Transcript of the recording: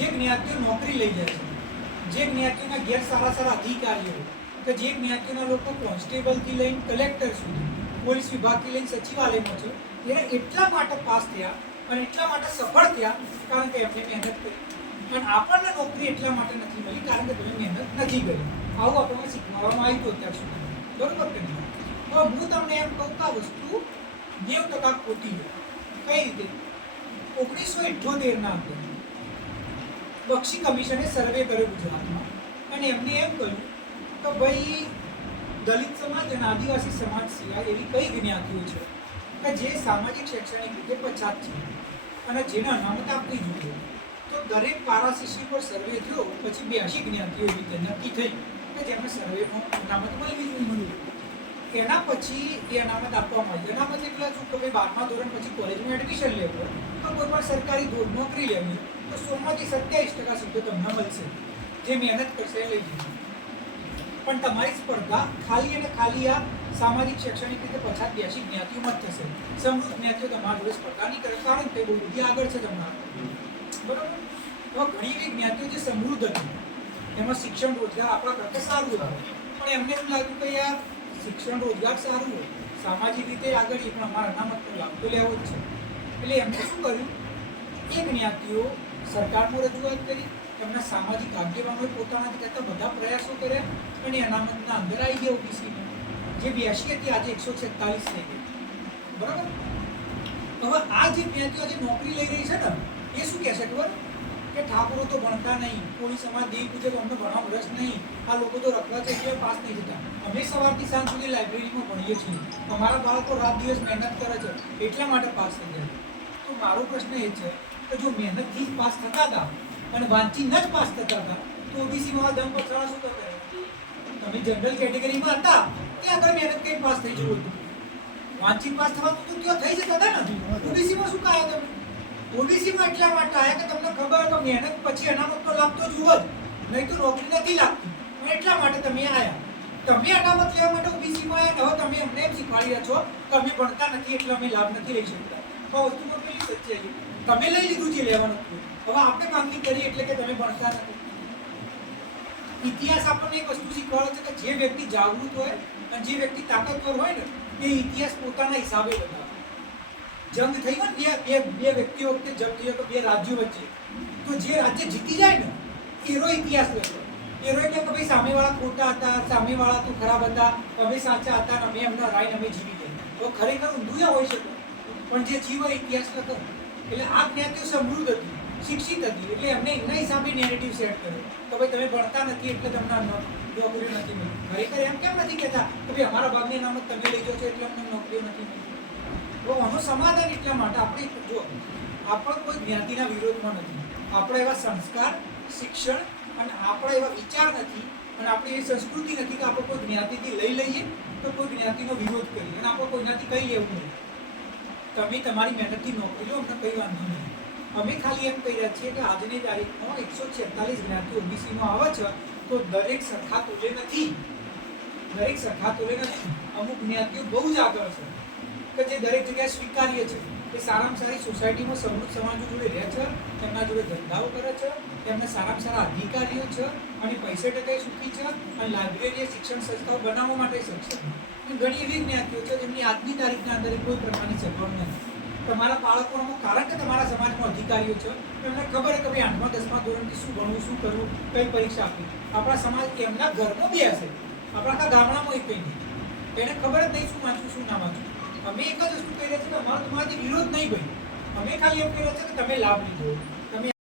જે જ્ઞાતિઓ નોકરી લઈ જાય છે, જે જ્ઞાતિઓના ઘેર સારા સારા અધિકારીઓ, કે જે જ્ઞાતિઓના લોકો કોન્સ્ટેબલથી લઈને કલેક્ટર સુધી, પોલીસ વિભાગથી લઈને સચિવાલયમાં છે, એને એટલા માટે પાસ થયા અને એટલા માટે સફળ થયા કારણ કે એમને મહેનત કરી. અને આપણને નોકરી એટલા માટે નથી મળી કારણ કે તમે મહેનત નથી કરી. આવું આપણને શીખવાડવામાં આવ્યું હતું અત્યાર સુધી, બરોબર કે નહીં? તો હું તમને એમ કહું કે આ વસ્તુ 90% ખોટી છે. કઈ રીતે? 1978ના અંદર બક્ષી કમિશને સર્વે કર્યો ગુજરાતમાં અને એમને એમ કહ્યું કે ભાઈ દલિત સમાજ અને આદિવાસી સમાજ સિવાય એવી કઈ જ્ઞાતિઓ છે કે જે સામાજિક શૈક્ષણિક રીતે પછાત છે અને જેને અનામત આપવી જોઈએ. તો દરેક પારાશીશી પર સર્વે થયો પછી 82 જ્ઞાતિઓ એવી રીતે નક્કી થઈ કે જેમને સર્વેમાં અનામત મળવી જોઈએ. એના પછી એ અનામત આપવામાં આવી. અનામત એટલે શું કે ભાઈ 12મા ધોરણ પછી કોલેજમાં એડમિશન લેવું તો કોઈ પણ સરકારી નોકરી લેવી તો 16માંથી 27% સીધો તમને મળશે. જે મહેનત કરશે એ લઈ જશે. પણ તમારી સ્પર્ધા ખાલી અને ખાલી આ સામાજિક શૈક્ષણિક રીતે પછાત 82 જ્ઞાતિઓમાં જ થશે. સમૃદ્ધ જ્ઞાતિઓ તમારા જોડે સ્પર્ધા નહીં કરે કારણ કે બહુ બધી આગળ છે તમારા, બરોબર? તો ઘણી એવી જ્ઞાતિઓ જે સમૃદ્ધ હતી એમાં શિક્ષણ રોજગાર આપણા કરતા સારું હતું, પણ એમને એવું લાગ્યું કે યાર શિક્ષણ રોજગાર સારું હોય, સામાજિક રીતે આગળ પણ અમારા અનામત તો લાભ તો લેવો જ છે. એટલે એમને શું કર્યું? એ જ્ઞાતિઓ સરકારમાં રજૂઆત કરી, એમના સામાજિક આગેવાનોએ પોતાનાથી કરતા બધા પ્રયાસો કર્યા અને અનામતના અંદર આવી ગયા ઓબીસીમાં. જે 82 હતી આજે 146 થઈ ગઈ, બરાબર? હવે આ જે જ્ઞાતિઓ જે નોકરી લઈ રહી છે ને એ શું કહેશે ખબર? કે ઠાકોરો તો ભણતા નહીં, કોઈ સમાજ દેવી પૂજે તો અમને ભણવામાં રસ નહીં, આ લોકો તો રખડા છે એટલે પાસ નહીં થતા. અમે સવારથી સાંજ સુધી લાઇબ્રેરીમાં ભણીએ છીએ, અમારા બાળકો રાત દિવસ મહેનત કરે છે એટલા માટે પાસ થઈ જાય. તો મારો પ્રશ્ન એ છે કે જો મહેનતથી જ પાસ થતા હતા અને વાંચીને જ પાસ થતા હતા તો ઓબીસીમાં દમ પછાડા શું કરતા? તમે જનરલ કેટેગરીમાં હતા ત્યાં આગળ મહેનત કરી પાસ થઈ જવું હતું. વાંચીને પાસ થવાનું તો ત્યાં થઈ જતા હતા ને. ઓબીસીમાં શું કાયા તમે? ઓબીસીમાં એટલા માટે આવ્યા કે તમને ખબર કે મહેનત પછી અનામતનો લાભ તો જુઓ જ, નહીં તો નોકરી નથી લાગતી. એટલા માટે તમે આવ્યા. તમે અનામત લેવા માટે ઓબીસીમાં આવ્યા. હવે તમે અમને એમ શીખવાડી રહ્યા છો કે અમે ભણતા નથી એટલે અમે લાભ નથી લઈ શકતા. તો વસ્તુમાં પેલી સચ્ચાઈ તમે લઈ લીધું છે લેવાનું. હવે આપણે માંગણી કરી એટલે કે તમે ભણતા નથી. ઇતિહાસ આપણને એક વસ્તુ શીખવાડે છે કે જે વ્યક્તિ જાગૃત હોય અને જે વ્યક્તિ તાકાતવર હોય ને એ ઇતિહાસ પોતાના હિસાબે બનાવે. જંગ થઈ હોય ને બે વ્યક્તિઓ વચ્ચે જંગ થયો તો બે રાજ્યો વચ્ચે, તો જે રાજ્ય જીતી જાય ને એનો ઇતિહાસ લખો. એનો એટલે કે ભાઈ સામેવાળા ખોટા હતા, સામેવાળા તો ખરાબ હતા, અમે સાચા હતા અને અમે એમના રાય અમે જીવી ગયા. તો ખરેખર ઊંધું હોઈ શકે પણ જે જીવો ઇતિહાસ લખો. એટલે આ જ્ઞાતિઓ સમૃદ્ધ હતી, શિક્ષિત હતી એટલે એમને એમના હિસાબે નેરેટિવ સેટ કર્યો તો ભાઈ તમે ભણતા નથી એટલે તમને નોકરીઓ નથી મળી. ખરેખર એમ કેમ નથી કહેતા કે ભાઈ અમારા ભાગની અનામત તમે લઈ જાઓ છો એટલે અમને નોકરીઓ નથી મળી. તો આનું સમાધાન એટલા માટે આપણે જો આપણે કોઈ જ્ઞાતિના વિરોધમાં નથી, આપણે એવા સંસ્કાર, શિક્ષણ અને આપણા એવા વિચાર નથી અને આપણી એવી સંસ્કૃતિ નથી કે આપણે કોઈ જ્ઞાતિથી લઈ લઈએ તો કોઈ જ્ઞાતિનો વિરોધ કરીએ અને આપણે કોઈ જ્ઞાતિ કંઈ લેવું નહીં. તમે તમારી મહેનતથી નોકરી લો, અમને કંઈ વાંધો નહીં. અમે ખાલી એમ કહી રહ્યા છીએ કે આજની તારીખમાં 146 જ્ઞાતિ ઓબીસીમાં આવે છે તો દરેક સરખા તોલે નથી. દરેક સરખા તોલે નથી. અમુક જ્ઞાતિઓ બહુ જ આગળ છે કે જે દરેક જગ્યાએ સ્વીકાર્ય છે. એ સારામાં સારી સોસાયટીમાં સમૃદ્ધ સમાજો જોડે રહે છે, તેમના જોડે ધંધાઓ કરે છે, તેમને સારામાં સારા અધિકારીઓ છે અને પૈસે ટકે સુખી છે અને લાઇબ્રેરી શિક્ષણ સંસ્થાઓ બનાવવા માટે સક્ષમ. ઘણી એવી જ્ઞાતિઓ છે જેમની આજની તારીખના અંદર કોઈ પ્રકારની સગવડ નથી. તમારા બાળકોનું કારણ કે તમારા સમાજમાં અધિકારીઓ છે એમને ખબર કે ભાઈ 8મા 10મા ધોરણથી શું ભણવું, શું કરવું, કઈ પરીક્ષા આપવી. આપણા સમાજ એમના ઘરમાં બી હશે, આપણા આખા ગામડામાં કંઈ નહીં. એને ખબર જ નહીં શું વાંચવું, શું ના વાંચવું. અમે એક જ વસ્તુ કહી રહ્યા છીએ કે અમારો તમારાથી વિરોધ નહીં ભાઈ. અમે ખાલી એમ કહી રહ્યા છીએ કે તમે લાભ લીધો, તમે